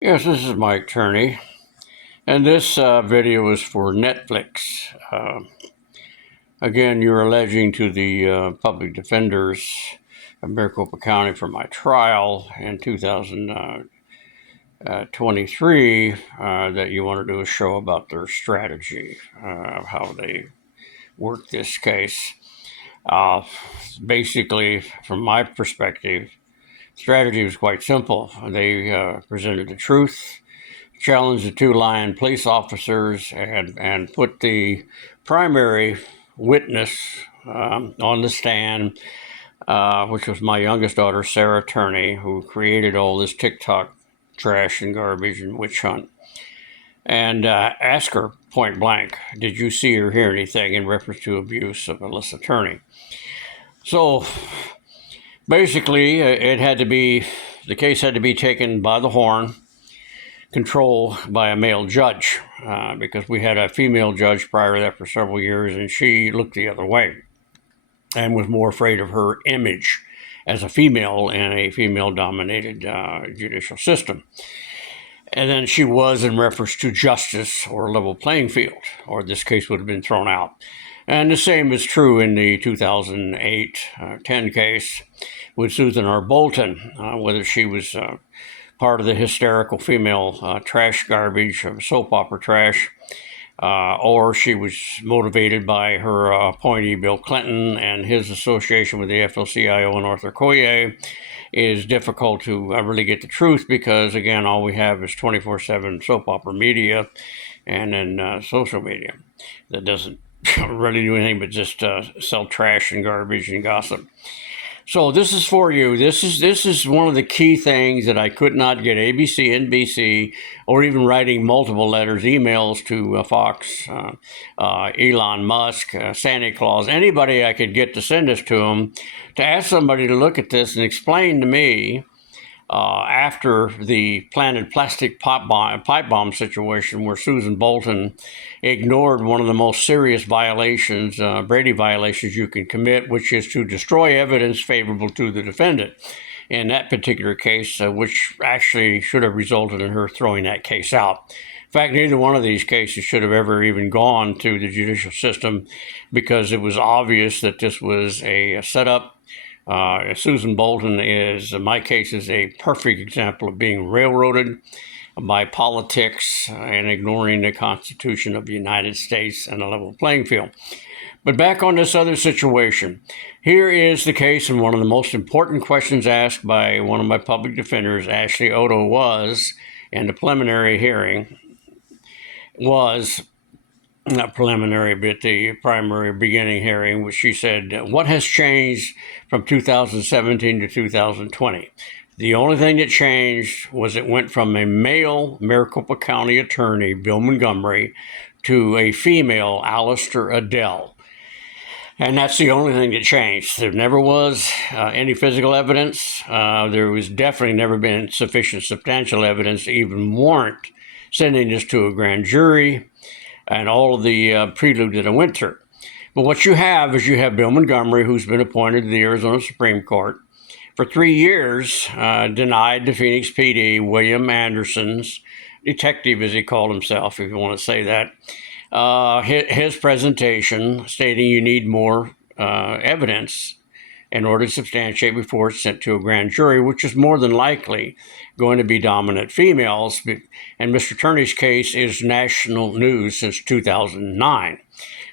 Yes, this is Mike Turney, and this video is for Netflix. Again, you're alleging to the public defenders of Maricopa County for my trial in 2023 that you want to do a show about their strategy, how they work this case. Basically, from my perspective, strategy was quite simple. They presented the truth, challenged the two lying police officers, and put the primary witness on the stand, which was my youngest daughter, Sarah Turney, who created all this TikTok trash and garbage and witch hunt, and ask her point blank, did you see or hear anything in reference to abuse of Alyssa Turney? So basically, the case had to be taken by the horn, control by a male judge, because we had a female judge prior to that for several years, and she looked the other way and was more afraid of her image as a female in a female-dominated judicial system. And then she was in reference to justice or level playing field, or this case would have been thrown out. And the same is true in the 2008-10 case with Susan R. Bolton, whether she was part of the hysterical female trash garbage, soap opera trash, or she was motivated by her appointee, Bill Clinton, and his association with the AFL-CIO and Arthur Coyer is difficult to really get the truth because, again, all we have is 24/7 soap opera media and then social media that doesn't really do anything but just sell trash and garbage and gossip. So this is for you. This is one of the key things that I could not get ABC, NBC, or even writing multiple letters, emails to Fox, Elon Musk, Santa Claus, anybody I could get to send this to them, to ask somebody to look at this and explain to me after the planted plastic pipe bomb situation where Susan Bolton ignored one of the most serious violations, Brady violations you can commit, which is to destroy evidence favorable to the defendant. In that particular case, which actually should have resulted in her throwing that case out. In fact, neither one of these cases should have ever even gone to the judicial system because it was obvious that this was a setup. Susan Bolton is, in my case, is a perfect example of being railroaded by politics and ignoring the Constitution of the United States and a level playing field. But back on this other situation, here is the case, and one of the most important questions asked by one of my public defenders, Ashley Odo, was, in the preliminary hearing, was not preliminary, but the primary beginning hearing, which she said, what has changed from 2017 to 2020? The only thing that changed was it went from a male Maricopa County attorney, Bill Montgomery, to a female, Alistair Adele. And that's the only thing that changed. There never was any physical evidence. There was definitely never been sufficient substantial evidence to even warrant sending this to a grand jury and all of the prelude that I went through. But what you have is you have Bill Montgomery, who's been appointed to the Arizona Supreme Court for 3 years, denied the Phoenix PD, William Anderson's detective, as he called himself, if you want to say that, his presentation stating you need more evidence in order to substantiate before it's sent to a grand jury, which is more than likely going to be dominant females. And Mr. Turney's case is national news since 2009,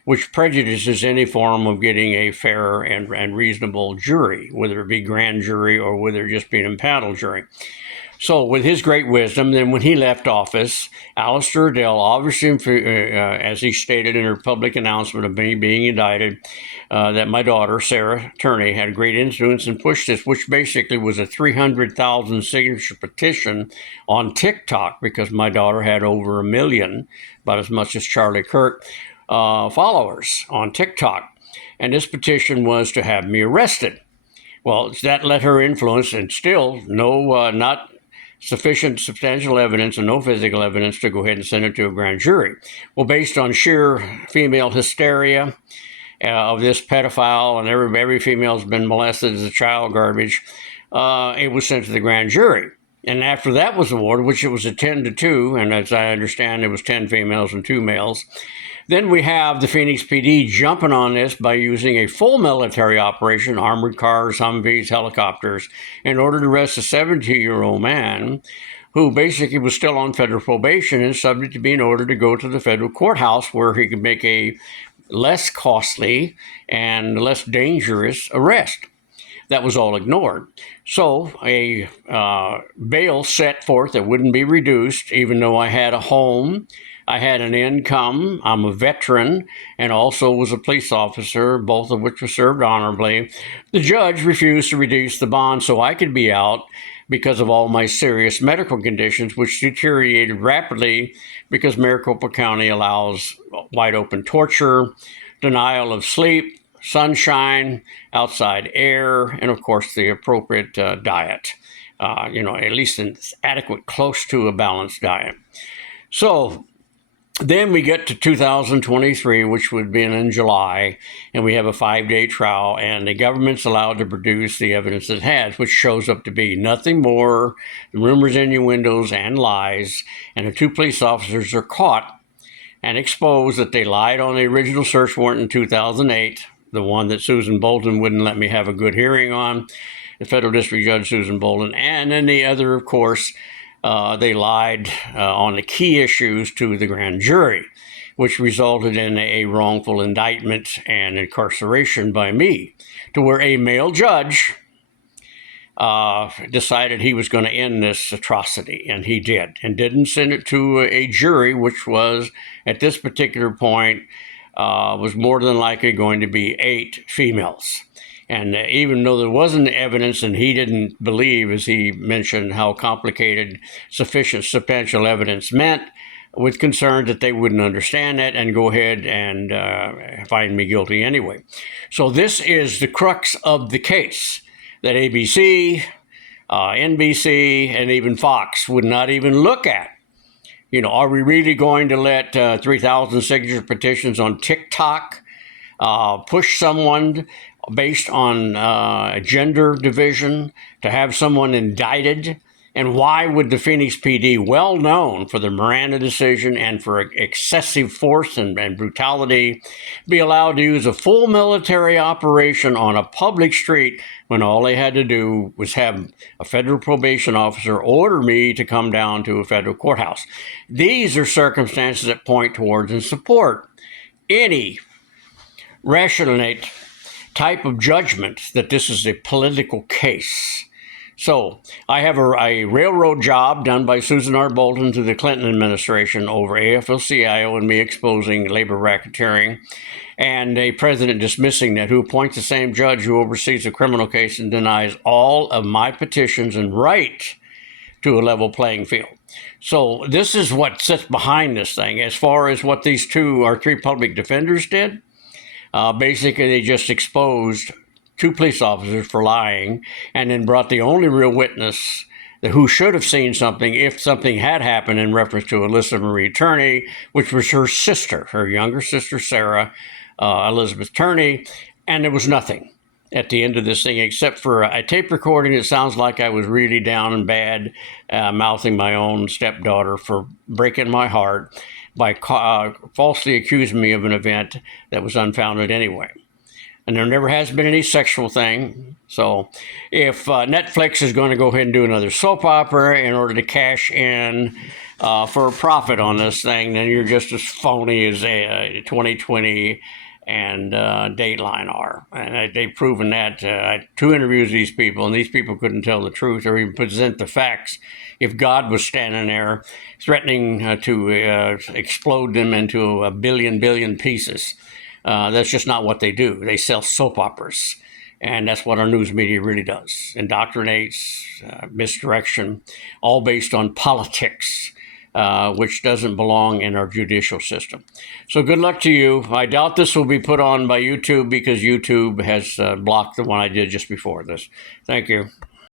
which prejudices any form of getting a fair and reasonable jury, whether it be grand jury or whether it just be an impaneled jury. So with his great wisdom, then when he left office, Alistair Adele, obviously, as he stated in her public announcement of me being indicted, that my daughter, Sarah Turney, had great influence and pushed this, which basically was a 300,000 signature petition on TikTok because my daughter had over 1 million, about as much as Charlie Kirk, followers on TikTok. And this petition was to have me arrested. Well, that let her influence, and still not sufficient substantial evidence and no physical evidence to go ahead and send it to a grand jury. Well, based on sheer female hysteria of this pedophile, and every female's been molested as a child garbage, it was sent to the grand jury. And after that was awarded, which it was a 10-2, and as I understand, it was 10 females and 2 males. Then we have the Phoenix PD jumping on this by using a full military operation, armored cars, Humvees, helicopters, in order to arrest a 17-year-old man who basically was still on federal probation and subject to being ordered to go to the federal courthouse where he could make a less costly and less dangerous arrest. That was all ignored. So a bail set forth that wouldn't be reduced, even though I had a home, I had an income, I'm a veteran, and also was a police officer, both of which were served honorably. The judge refused to reduce the bond so I could be out because of all my serious medical conditions, which deteriorated rapidly because Maricopa County allows wide open torture, denial of sleep, sunshine, outside air, and of course the appropriate diet. At least an adequate, close to a balanced diet. So then we get to 2023, which would be in July, and we have a 5-day trial, and the government's allowed to produce the evidence it has, which shows up to be nothing more than rumors, innuendos, and lies. And the 2 police officers are caught and exposed that they lied on the original search warrant in 2008, the one that Susan Bolton wouldn't let me have a good hearing on, the federal district judge Susan Bolton, and then the other, of course, they lied on the key issues to the grand jury, which resulted in a wrongful indictment and incarceration by me, to where a male judge decided he was going to end this atrocity, and he did, and didn't send it to a jury, which was, at this particular point, was more than likely going to be 8 females. And even though there wasn't evidence, and he didn't believe, as he mentioned, how complicated sufficient substantial evidence meant, with concern that they wouldn't understand that and go ahead and find me guilty anyway. So this is the crux of the case, that ABC, NBC, and even Fox would not even look at. Are we really going to let 3,000 signature petitions on TikTok push someone based on gender division to have someone indicted? And why would the Phoenix PD, well known for the Miranda decision and for excessive force and brutality, be allowed to use a full military operation on a public street when all they had to do was have a federal probation officer order me to come down to a federal courthouse? These are circumstances that point towards and support any rational type of judgment that this is a political case. So I have a railroad job done by Susan R. Bolton to the Clinton administration over AFL-CIO and me exposing labor racketeering, and a president dismissing that, who appoints the same judge who oversees a criminal case and denies all of my petitions and right to a level playing field. So this is what sits behind this thing. As far as what these 2 or 3 public defenders did, basically they just exposed 2 police officers for lying, and then brought the only real witness who should have seen something if something had happened in reference to Alyssa Marie Turney, which was her sister, her younger sister, Sarah Elizabeth Turney, and there was nothing at the end of this thing except for a tape recording. It sounds like I was really down and bad, mouthing my own stepdaughter for breaking my heart by falsely accusing me of an event that was unfounded anyway. And there never has been any sexual thing. So if Netflix is going to go ahead and do another soap opera in order to cash in for a profit on this thing, then you're just as phony as 2020 and Dateline are. And they've proven that. I had 2 interviews with these people, and these people couldn't tell the truth or even present the facts. If God was standing there threatening to explode them into a billion pieces. That's just not what they do. They sell soap operas, and that's what our news media really does. Indoctrinates, misdirection, all based on politics, which doesn't belong in our judicial system. So good luck to you. I doubt this will be put on by YouTube because YouTube has blocked the one I did just before this. Thank you.